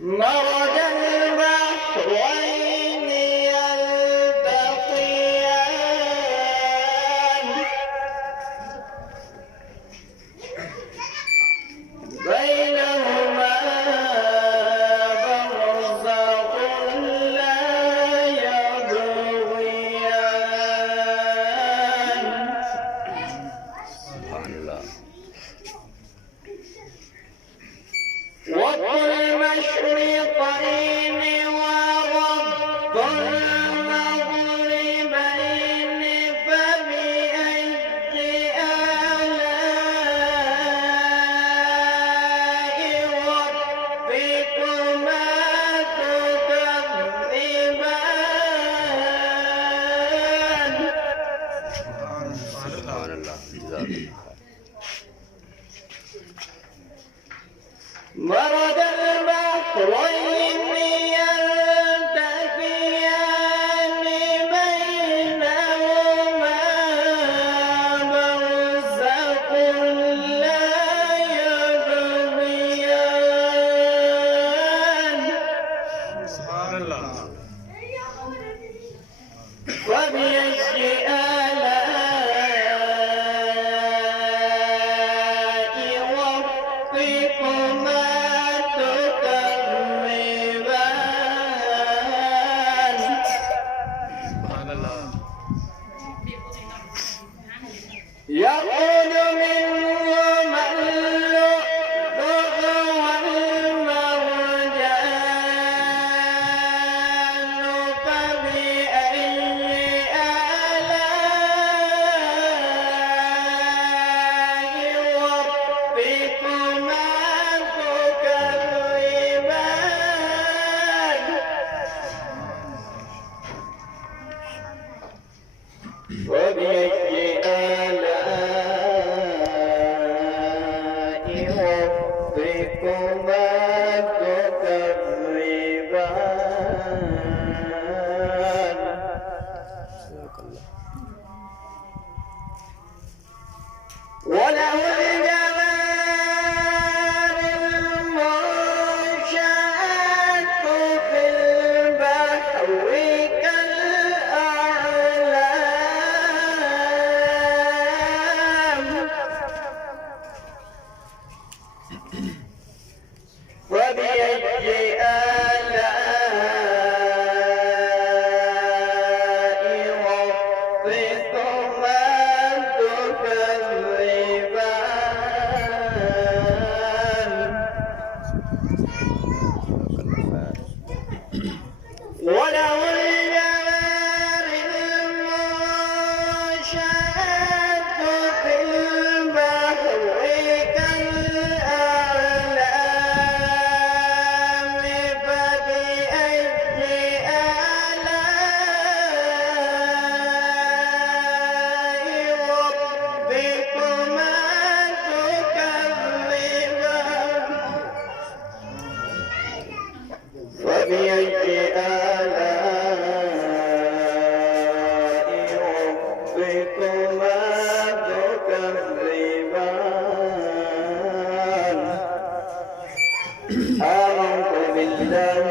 مرج البحرين يلتقيان بينهما برزخ لا يبغيان وكل مشرقين ورب المغربين فبأي آلاء ربكما تكذبان سبحان الله. مرج البحرين يلتقيان بينهما برزخ لا يبغيان سبحان الله. فبأي آلاء ربكما تكذبان سبحان الله. يخرج منهما اللؤلؤ والمرجان فبأي آلاء ربكما تكذبان وبأي آلاء ربكما تكذبان وله الجوار المنشآت في البحر كالأعلام وبأي آلاء ربكما تكذبان وله الجوار المنشآت في البحر كالأعلام فبأي آلاء ربكما تكذبان فبأي آلاء ربكما تكذبان آمنت بالله